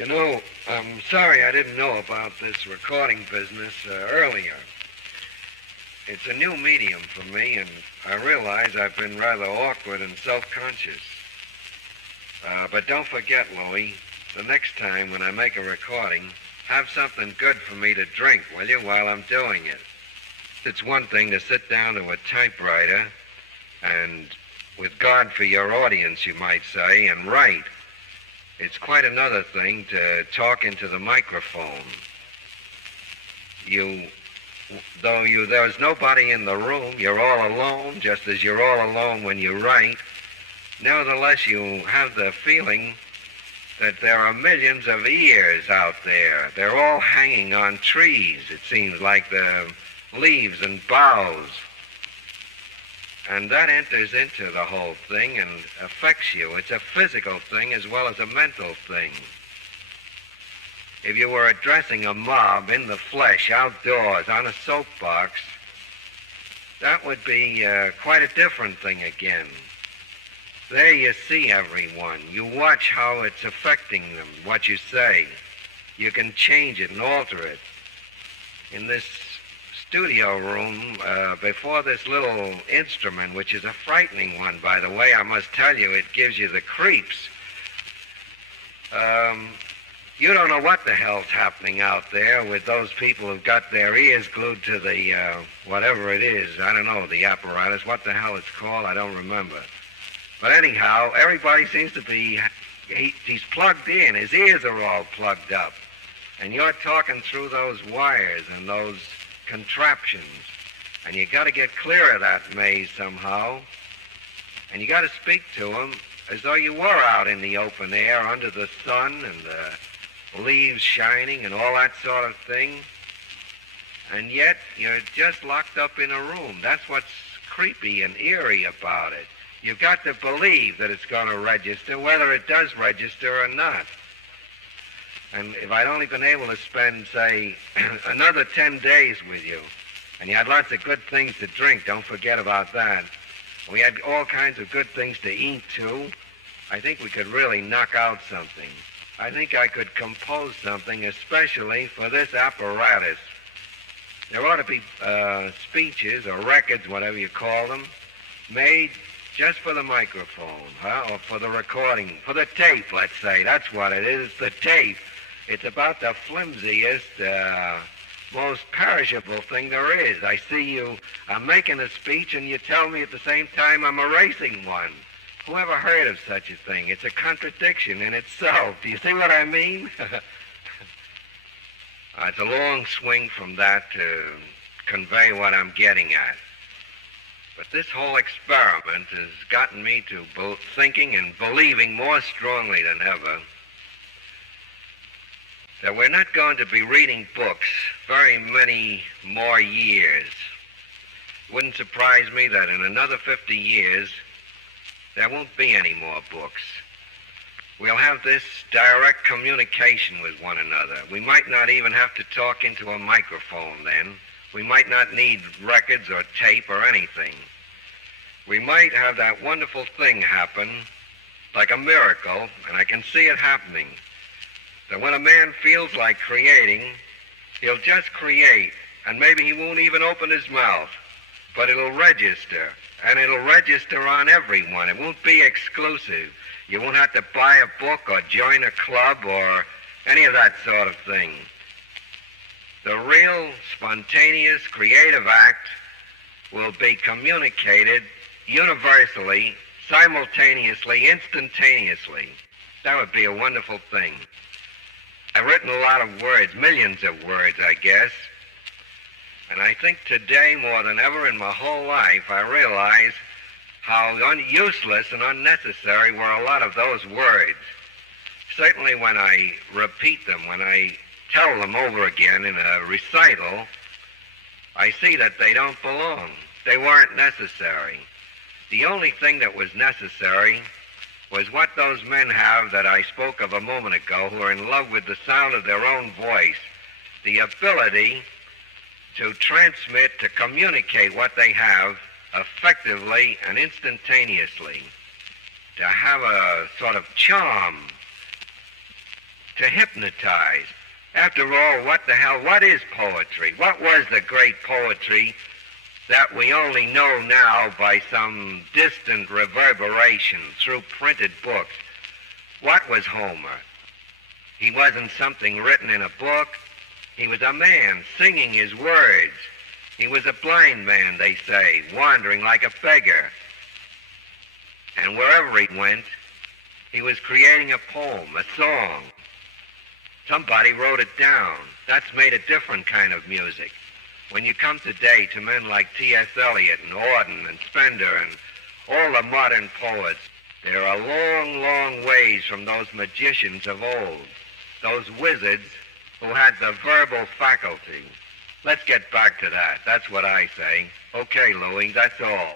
You know, I'm sorry I didn't know about this recording business earlier. It's a new medium for me, and I realize I've been rather awkward and self-conscious. But don't forget, Louie, the next time when I make a recording, have something good for me to drink, will you, while I'm doing it? It's one thing to sit down to a typewriter and, with God for your audience, you might say, and write. It's quite another thing to talk into the microphone. There's nobody in the room, you're all alone, just as you're all alone when you write. Nevertheless, you have the feeling that there are millions of ears out there. They're all hanging on trees, it seems like the leaves and boughs. And that enters into the whole thing and affects you. It's a physical thing as well as a mental thing. If you were addressing a mob in the flesh, outdoors, on a soapbox, that would be quite a different thing again. There you see everyone. You watch how it's affecting them, what you say. You can change it and alter it. In this studio room, before this little instrument, which is a frightening one, by the way, I must tell you, it gives you the creeps. You don't know what the hell's happening out there with those people who've got their ears glued to the, whatever it is. I don't know, the apparatus. What the hell it's called, I don't remember. But anyhow, everybody seems to be, he's plugged in. His ears are all plugged up. And you're talking through those wires and those contraptions. And you got to get clear of that maze somehow. And you got to speak to him as though you were out in the open air under the sun and the leaves shining and all that sort of thing. And yet you're just locked up in a room. That's what's creepy and eerie about it. You've got to believe that it's going to register, whether it does register or not. And if I'd only been able to spend, say, another 10 days with you, and you had lots of good things to drink, don't forget about that. We had all kinds of good things to eat, too. I think we could really knock out something. I think I could compose something especially for this apparatus. There ought to be speeches or records, whatever you call them, made just for the microphone, or for the recording, for the tape, let's say. That's what it is, the tape. It's about the flimsiest, most perishable thing there is. I see you, I'm making a speech, and you tell me at the same time I'm erasing one. Who ever heard of such a thing? It's a contradiction in itself. Do you see what I mean? It's a long swing from that to convey what I'm getting at. But this whole experiment has gotten me to both thinking and believing more strongly than ever that we're not going to be reading books very many more years. It wouldn't surprise me that in another 50 years, there won't be any more books. We'll have this direct communication with one another. We might not even have to talk into a microphone then. We might not need records or tape or anything. We might have that wonderful thing happen, like a miracle, and I can see it happening, that when a man feels like creating, he'll just create, and maybe he won't even open his mouth, but it'll register, and it'll register on everyone. It won't be exclusive. You won't have to buy a book or join a club or any of that sort of thing. The real, spontaneous, creative act will be communicated universally, simultaneously, instantaneously. That would be a wonderful thing. I've written a lot of words, millions of words, I guess. And I think today, more than ever in my whole life, I realize how useless and unnecessary were a lot of those words. Certainly when I repeat them, when I tell them over again in a recital, I see that they don't belong. They weren't necessary. The only thing that was necessary was what those men have that I spoke of a moment ago, who are in love with the sound of their own voice, the ability to transmit, to communicate what they have effectively and instantaneously, to have a sort of charm to hypnotize. After all, what is poetry? What was the great poetry that we only know now by some distant reverberation through printed books? What was Homer? He wasn't something written in a book. He was a man singing his words. He was a blind man, they say, wandering like a beggar. And wherever he went, he was creating a poem, a song. Somebody wrote it down. That's made a different kind of music. When you come today to men like T.S. Eliot and Auden and Spender and all the modern poets, they're a long, long ways from those magicians of old, those wizards who had the verbal faculty. Let's get back to that. That's what I say. Okay, Louie, that's all.